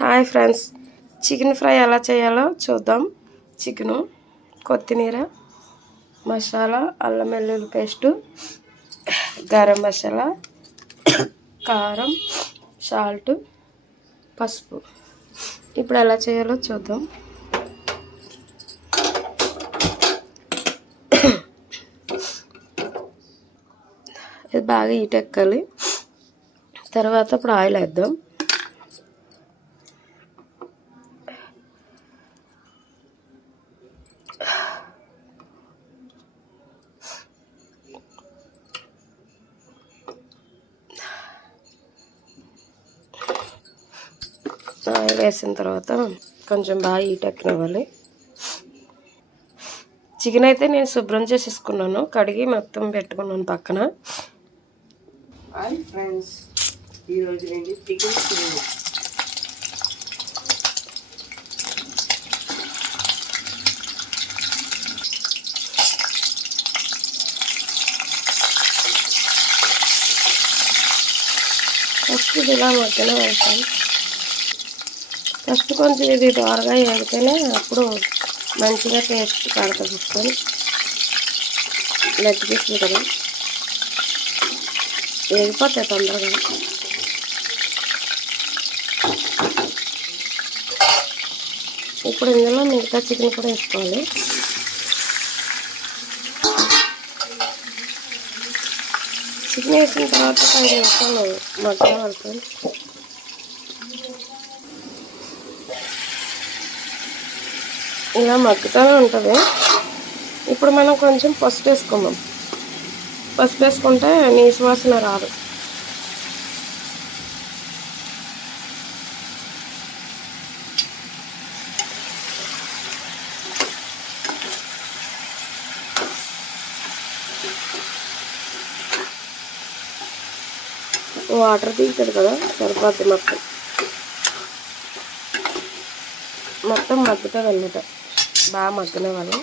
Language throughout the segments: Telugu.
హాయ్ ఫ్రెండ్స్, చికెన్ ఫ్రై ఎలా చేయాలో చూద్దాం. చికెను, కొత్తిమీర, మసాలా, అల్లం వెల్లుల్లి పేస్టు, గరం మసాలా, కారం, సాల్ట్, పసుపు. ఇప్పుడు ఎలా చేయాలో చూద్దాం. ఇది బాగా ఈటెక్కాలి. తర్వాత ఇప్పుడు ఆయిల్ వేద్దాం. ఆయిల్ వేసిన తర్వాత కొంచెం బాగా ఈటెక్కనివ్వాలి. చికెన్ అయితే నేను శుభ్రం చేసేసుకున్నాను, కడిగి మొత్తం పెట్టుకున్నాను పక్కన. హాయ్ ఫ్రెండ్స్, ఈరోజు నేను చికెన్ ఫస్ట్ ఇది ఇలా మధ్యలో వేస్తాను. ఫస్ట్ కొంచెం ఇది దోరగా వేగితేనే అప్పుడు మంచిగా టేస్ట్ పడుతుంది. లెగ్ పీసులు కదా వేగిపోతాయి తొందరగా. ఇప్పుడు ఇందులో మిగతా చికెన్ కూడా వేసుకోవాలి. చికెన్ వేసిన తర్వాత 5 నిమిషాలు మగ్గ పడుతుంది. ఇలా మగ్గుతూనే ఉంటుంది. ఇప్పుడు మనం కొంచెం పసుపు వేసుకుందాం. పసుపు వేసుకుంటే నీసు వాసన రాదు. వాటర్ తీస్తుంది కదా, సరిపోద్ది. మొత్తం మగ్గుతుంది అన్నమాట. బాగా మగ్గనే వాళ్ళు.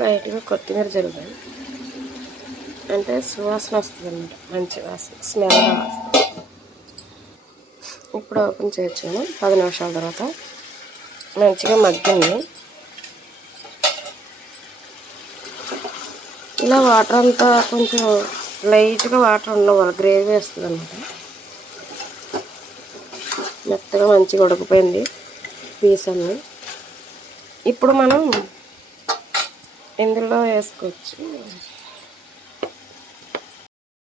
లైట్గా కొత్తిమీర జరుగుతుంది, అంటే సువాసన వస్తుంది అన్నమాట. మంచి వాసన, స్మెల్ వస్తుంది. ఇప్పుడు ఓపెన్ చేయొచ్చాను. 10 నిమిషాల తర్వాత మంచిగా మగ్గింది. ఇలా వాటర్ అంతా కొంచెం లైట్గా వాటర్ ఉండవాలి, గ్రేవీ వేస్తుంది అన్నమాట. మెత్తగా మంచిగా ఉడకపోయింది పీస్ అన్ని. ఇప్పుడు మనం ఇందులో వేసుకోవచ్చు.